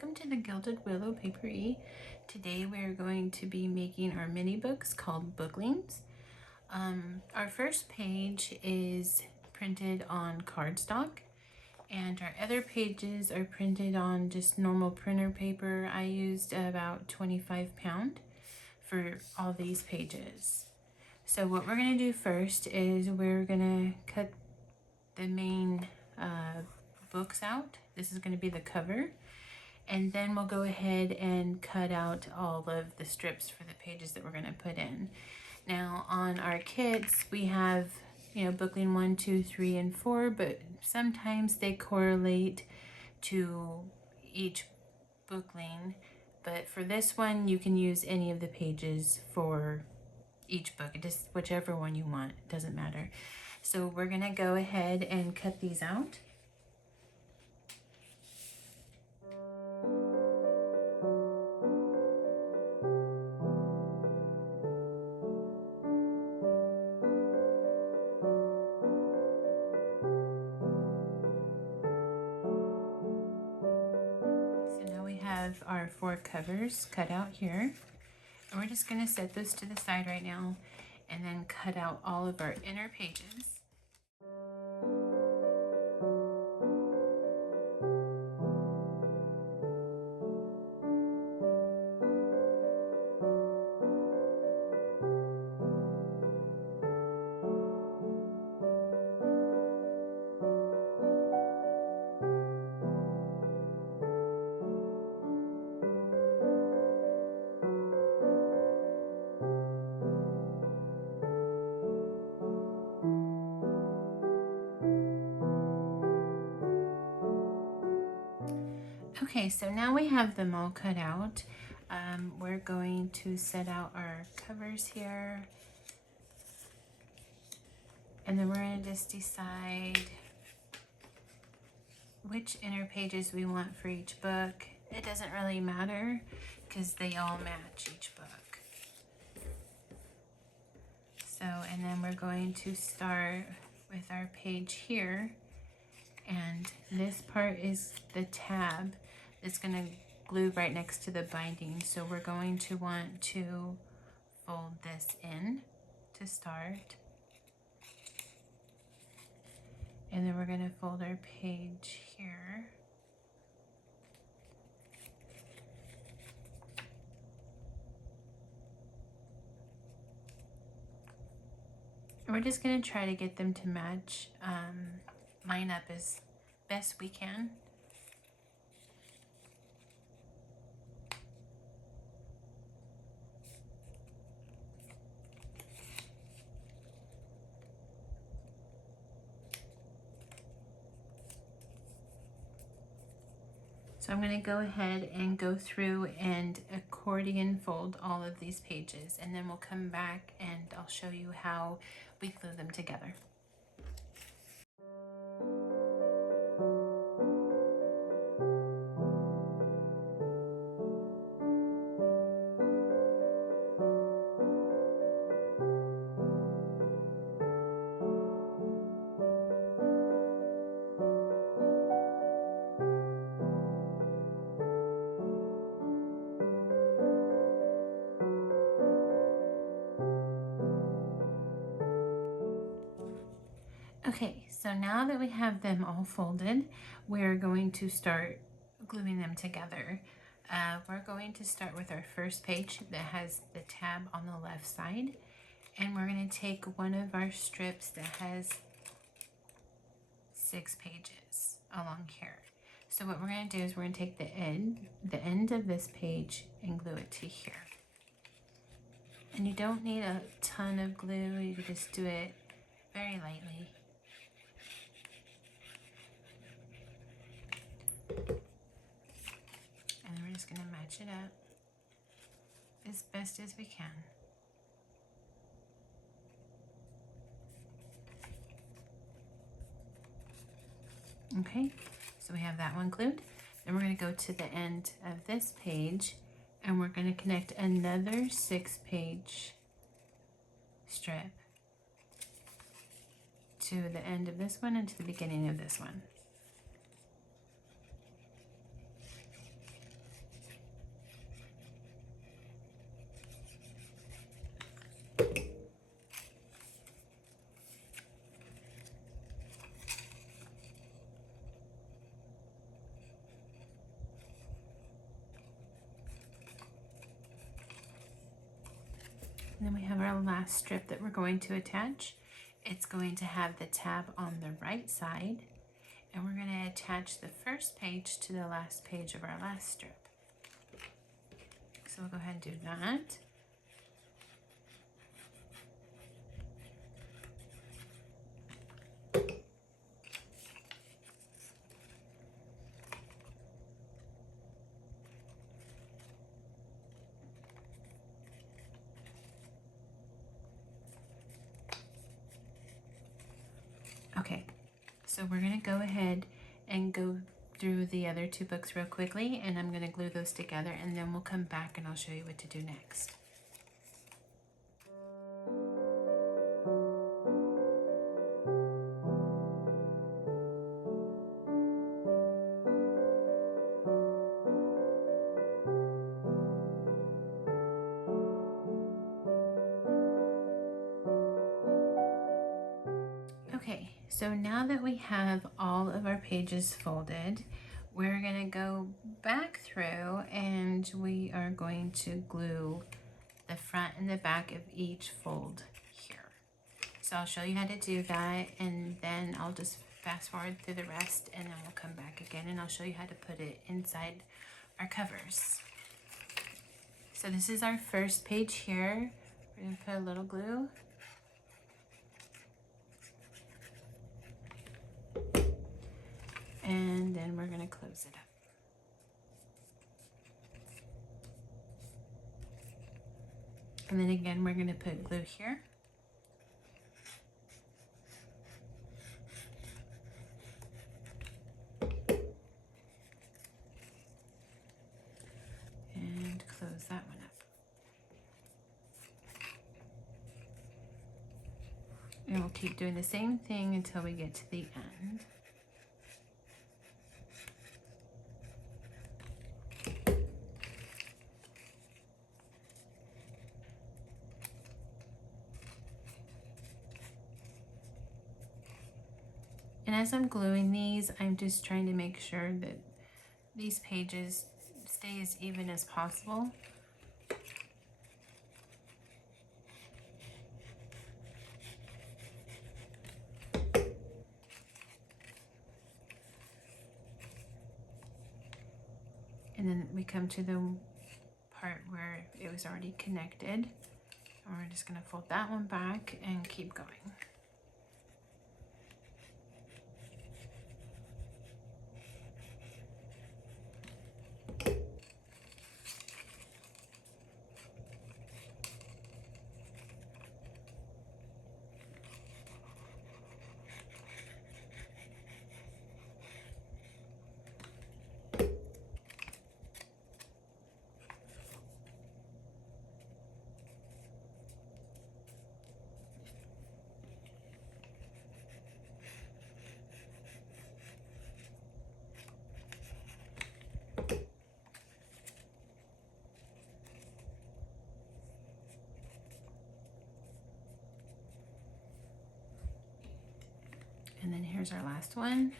welcome to the Gilded Willow Paperie. Today we are going to be making our mini books called Booklings. Our first page is printed on cardstock, and our other pages are printed on just normal printer paper. I used about 25 pound for all these pages. So what we're going to do first is we're going to cut the main books out. This is going to be the cover. And then we'll go ahead and cut out all of the strips for the pages that we're going to put in. Now on our kits, we have, Bookling 1, 2, 3, and 4, but sometimes they correlate to each Bookling. But for this one, you can use any of the pages for each book, just whichever one you want, it doesn't matter. So we're going to go ahead and cut these out. Have our 4 covers cut out here, and we're just going to set those to the side right now and then cut out all of our inner pages. Okay, so now we have them all cut out. We're going to set out our covers here. And then we're going to just decide which inner pages we want for each book. It doesn't really matter because they all match each book. So, and then we're going to start with our page here. And this part is the tab. It's going to glue right next to the binding, so we're going to want to fold this in to start, and then we're going to fold our page here, and we're just going to try to get them to match, line up as best we can. So I'm going to go ahead and go through and accordion fold all of these pages, and then we'll come back and I'll show you how we glue them together. Okay, so now that we have them all folded, we're going to start gluing them together. We're going to start with our first page that has the tab on the left side, and we're going to take one of our strips that has 6 pages along here. So what we're going to do is we're going to take the end of this page and glue it to here. And you don't need a ton of glue, you can just do it very lightly. And then we're just going to match it up as best as we can. Okay, so we have that one glued. Then we're going to go to the end of this page and we're going to connect another 6-page strip to the end of this one and to the beginning of this one. And then we have our last strip that we're going to attach. It's going to have the tab on the right side, and we're going to attach the first page to the last page of our last strip. So we'll go ahead and do that. Okay, so we're going to go ahead and go through the other two books real quickly, and I'm going to glue those together, and then we'll come back and I'll show you what to do next. Okay, so now that we have all of our pages folded, we're going to go back through and we are going to glue the front and the back of each fold here. So I'll show you how to do that, and then I'll just fast forward through the rest, and then we'll come back again and I'll show you how to put it inside our covers. So this is our first page here. We're going to put a little glue. And then we're going to close it up. And then again, we're going to put glue here. And close that one up. And we'll keep doing the same thing until we get to the end. And as I'm gluing these, I'm just trying to make sure that these pages stay as even as possible. And then we come to the part where it was already connected. And we're just going to fold that one back and keep going. And then here's our last one.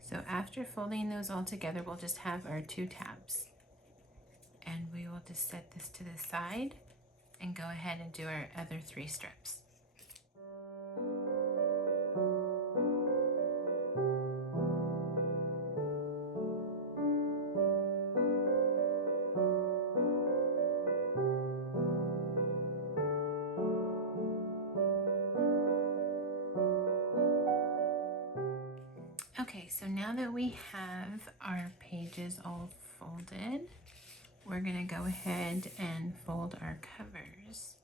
So after folding those all together, we'll just have our two tabs. And we will just set this to the side and go ahead and do our other three strips. Okay, so now that we have our pages all folded, we're going to go ahead and fold our covers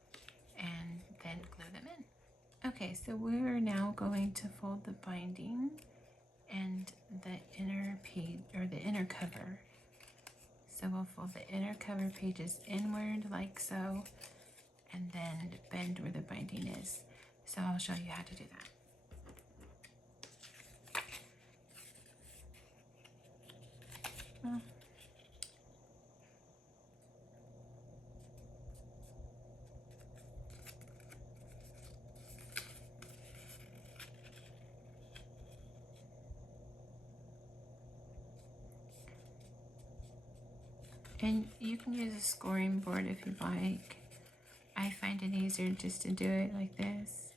and then glue them in. Okay, so we're now going to fold the binding and the inner page, or the inner cover. So we'll fold the inner cover pages inward like so, and then bend where the binding is. So I'll show you how to do that. And you can use a scoring board if you like. I find it easier just to do it like this.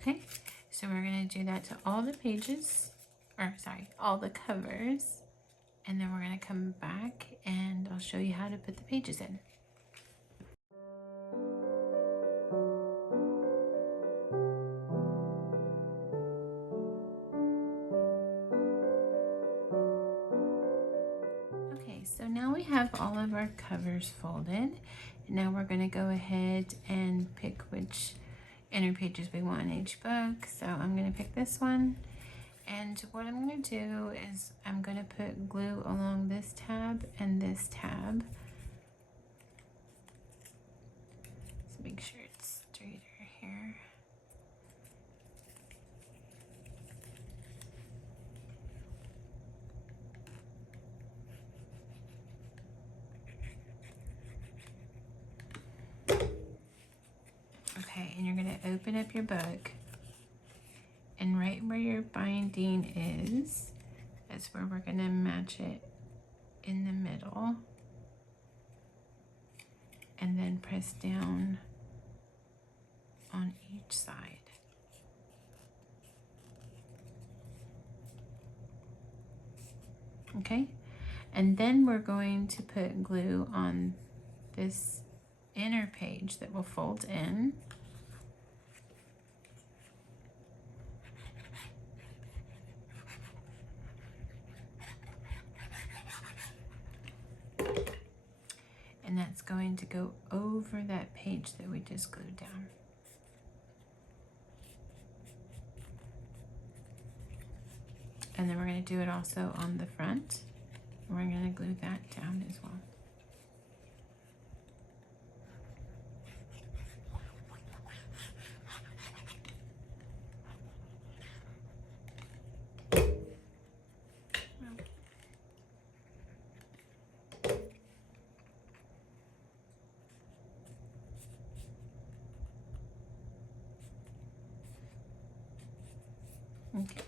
Okay, so we're going to do that to all the pages, or sorry, all the covers. And then we're going to come back and I'll show you how to put the pages in. Okay, so now we have all of our covers folded. Now we're going to go ahead and pick which inner pages we want in each book. So I'm going to pick this one. And what I'm going to do is I'm going to put glue along this tab and this tab. So make sure it's straighter here. Okay, and you're going to open up your book. And right where your binding is, that's where we're going to match it in the middle. And then press down on each side. Okay, and then we're going to put glue on this inner page that will fold in. And that's going to go over that page that we just glued down. And then we're going to do it also on the front. We're going to glue that down as well. Okay,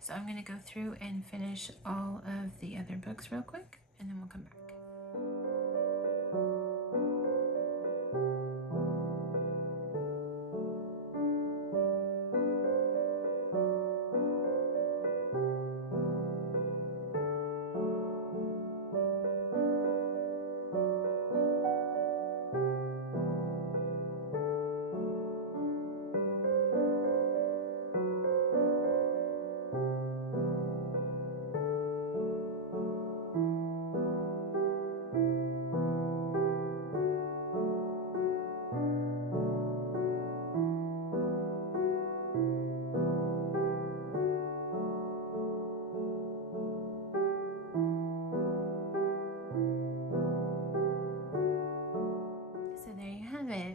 so I'm going to go through and finish all of the other books real quick, and then we'll come back.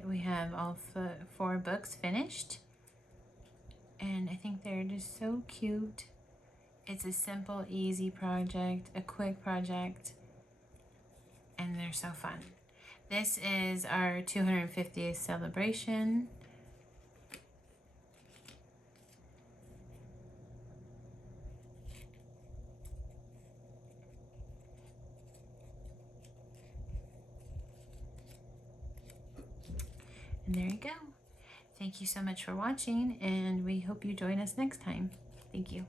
We have all 4 books finished, and I think they're just so cute. It's a simple, easy project, a quick project, and they're so fun. This is our 250th celebration. And there you go. Thank you so much for watching, and we hope you join us next time. Thank you.